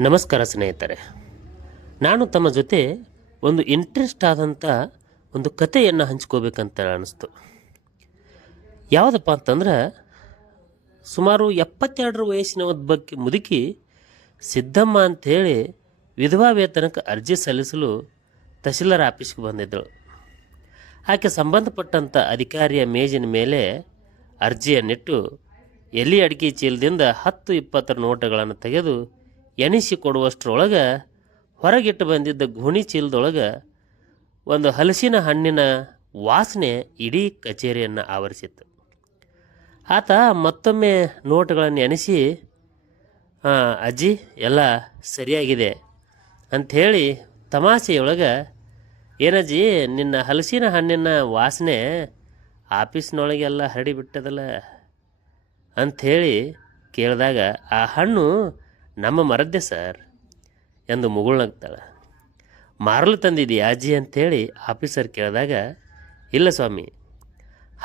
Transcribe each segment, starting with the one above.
ನಮಸ್ಕಾರ ಸ್ನೇಹಿತರೆ. ನಾನು ತಮ್ಮ ಜೊತೆ ಒಂದು ಇಂಟ್ರೆಸ್ಟ್ ಆದಂಥ ಒಂದು ಕಥೆಯನ್ನು ಹಂಚ್ಕೋಬೇಕಂತ ಅನ್ನಿಸ್ತು ಯಾವುದಪ್ಪ ಅಂತಂದ್ರೆ, ಸುಮಾರು ಎಪ್ಪತ್ತೆರಡರ ವಯಸ್ಸಿನ ಬಗ್ಗೆ ಮುದುಕಿ ಸಿದ್ದಮ್ಮ ಅಂಥೇಳಿ ವಿಧವಾ ವೇತನಕ್ಕೆ ಅರ್ಜಿ ಸಲ್ಲಿಸಲು ತಹಶೀಲ್ದಾರ್ ಆಫೀಸ್ಗೆ ಬಂದಿದ್ದಳು. ಆಕೆ ಸಂಬಂಧಪಟ್ಟಂಥ ಅಧಿಕಾರಿಯ ಮೇಜಿನ ಮೇಲೆ ಅರ್ಜಿಯನ್ನಿಟ್ಟು ಎಲ್ಲಿ ಅಡಿಕೆ ಚೀಲದಿಂದ ಹತ್ತು ಇಪ್ಪತ್ತರ ನೋಟಗಳನ್ನು ತೆಗೆದು ಎಣಿಸಿ ಕೊಡುವಷ್ಟರೊಳಗೆ ಹೊರಗಿಟ್ಟು ಬಂದಿದ್ದ ಗೋಣಿ ಚೀಲದೊಳಗೆ ಒಂದು ಹಲಸಿನ ಹಣ್ಣಿನ ವಾಸನೆ ಇಡೀ ಕಚೇರಿಯನ್ನು ಆವರಿಸಿತ್ತು. ಆತ ಮತ್ತೊಮ್ಮೆ ನೋಟುಗಳನ್ನು ಎನಿಸಿ "ಆ, ಅಜ್ಜಿ ಎಲ್ಲ ಸರಿಯಾಗಿದೆ ಅಂಥೇಳಿ ತಮಾಷೆಯೊಳಗೆ ಏನಜ್ಜಿ ನಿನ್ನ ಹಲಸಿನ ಹಣ್ಣಿನ ವಾಸನೆ ಆಫೀಸ್ನೊಳಗೆಲ್ಲ ಹರಡಿಬಿಟ್ಟದಲ್ಲ ಅಂಥೇಳಿ ಕೇಳಿದಾಗ ಆ ಹಣ್ಣು ನಮ್ಮ ಮರದ್ದೆ ಸರ್ ಎಂದು ಮುಗುಳ್ನಗ್ತಾಳೆ. ಮಾರಲು ತಂದಿದ್ದೀಯ ಅಜ್ಜಿ ಅಂತೇಳಿ ಆಫೀಸರ್ ಕೇಳಿದಾಗ, ಇಲ್ಲ ಸ್ವಾಮಿ,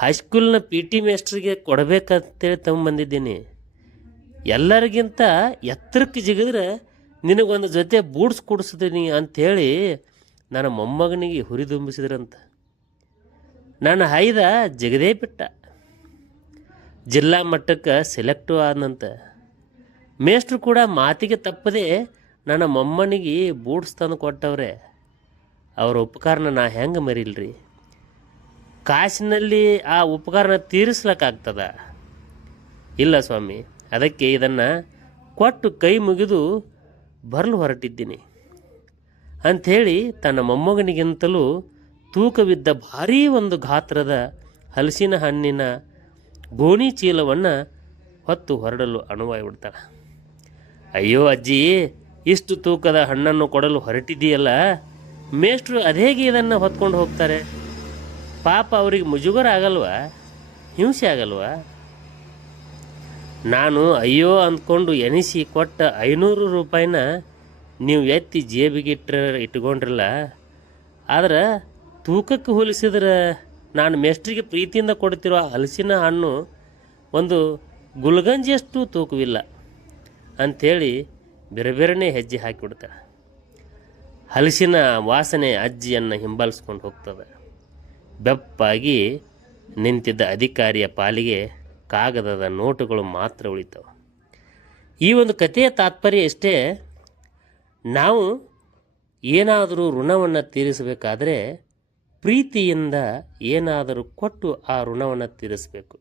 ಹೈಸ್ಕೂಲ್ನ ಪಿ ಟಿ ಮೇಸ್ಟ್ರಿಗೆ ಕೊಡಬೇಕಂತೇಳಿ ತಗೊಂಬಂದಿದ್ದೀನಿ. ಎಲ್ಲರಿಗಿಂತ ಎತ್ತರಕ್ಕೆ ಜಿಗಿದ್ರೆ ನಿನಗೊಂದು ಜೊತೆ ಬೂಟ್ಸ್ ಕೊಡಿಸಿದ್ದೀನಿ ಅಂಥೇಳಿ ನನ್ನ ಮೊಮ್ಮಗನಿಗೆ ಹುರಿದುಂಬಿಸಿದ್ರಂತ ನಾನು ಹೈದ ಜಗದೇ ಬಿಟ್ಟ. ಜಿಲ್ಲಾ ಮಟ್ಟಕ್ಕೆ ಸೆಲೆಕ್ಟು ಆದಂತ ಮೇಷ್ಟ್ರು ಕೂಡ ಮಾತಿಗೆ ತಪ್ಪದೆ ನನ್ನ ಮೊಮ್ಮನಿಗೆ ಬೂಟ್ಸ್ ತಂದು ಕೊಟ್ಟವ್ರೆ. ಅವರ ಉಪಕಾರನ ನಾ ಹೆಂಗೆ ಮರಿಲ್ರಿ? ಕಾಸಿನಲ್ಲಿ ಆ ಉಪಕಾರನ ತೀರಿಸ್ಲಕ್ಕಾಗ್ತದ? ಇಲ್ಲ ಸ್ವಾಮಿ, ಅದಕ್ಕೆ ಇದನ್ನು ಕೊಟ್ಟು ಕೈ ಮುಗಿದು ಬರಲು ಹೊರಟಿದ್ದೀನಿ. ಅಂಥೇಳಿ ತನ್ನ ಮೊಮ್ಮಗನಿಗಿಂತಲೂ ತೂಕವಿದ್ದ ಭಾರೀ ಒಂದು ಗಾತ್ರದ ಹಲಸಿನ ಹಣ್ಣಿನ ಗೋಣಿ ಚೀಲವನ್ನು ಹೊತ್ತು ಹೊರಡಲು ಅಣುವಾಗ್ಬಿಡ್ತಾಳೆ ಅಯ್ಯೋ ಅಜ್ಜಿ, ಇಷ್ಟು ತೂಕದ ಹಣ್ಣನ್ನು ಕೊಡಲು ಹೊರಟಿದೆಯಲ್ಲ ಮೇಷ್ಟ್ರು ಅದೇಗೆ ಇದನ್ನು ಹೊತ್ಕೊಂಡು ಹೋಗ್ತಾರೆ? ಪಾಪ ಅವರಿಗೆ ಮುಜುಗರ ಆಗಲ್ವಾ ಹಿಂಸೆ ಆಗಲ್ವಾ? ನಾನು ಅಯ್ಯೋ ಅಂದ್ಕೊಂಡು ಎನಿಸಿ ಕೊಟ್ಟ ಐನೂರು ರೂಪಾಯಿನ ನೀವು ಎತ್ತಿ ಜೇಬಿಗೆ ಇಟ್ಟರೆ ಇಟ್ಕೊಂಡ್ರಲ್ಲ, ಆದ್ರೆ ತೂಕಕ್ಕೆ ಹೋಲಿಸಿದ್ರೆ ನಾನು ಮೇಷ್ಟ್ರಿಗೆ ಪ್ರೀತಿಯಿಂದ ಕೊಡ್ತಿರೋ ಹಲಸಿನ ಹಣ್ಣು ಒಂದು ಗುಲ್ಗಂಜಿಯಷ್ಟು ತೂಕವಿಲ್ಲ. ಅಂಥೇಳಿ ಬೇರೆ ಬೇರೆನೇ ಹೆಜ್ಜೆ ಹಾಕಿಬಿಡ್ತಾಳೆ. ಹಲಸಿನ ವಾಸನೆ ಅಜ್ಜಿಯನ್ನು ಹಿಂಬಾಲಿಸ್ಕೊಂಡು ಹೋಗ್ತದೆ. ಬೆಪ್ಪಾಗಿ ನಿಂತಿದ್ದ ಅಧಿಕಾರಿಯ ಪಾಲಿಗೆ ಕಾಗದದ ನೋಟುಗಳು ಮಾತ್ರ ಉಳಿತವೆ. ಈ ಒಂದು ಕಥೆಯ ತಾತ್ಪರ್ಯ ಇಷ್ಟೇ ನಾವು ಏನಾದರೂ ಋಣವನ್ನು ತೀರಿಸಬೇಕಾದ್ರೆ ಪ್ರೀತಿಯಿಂದ ಏನಾದರೂ ಕೊಟ್ಟು ಆ ಋಣವನ್ನು ತೀರಿಸಬೇಕು.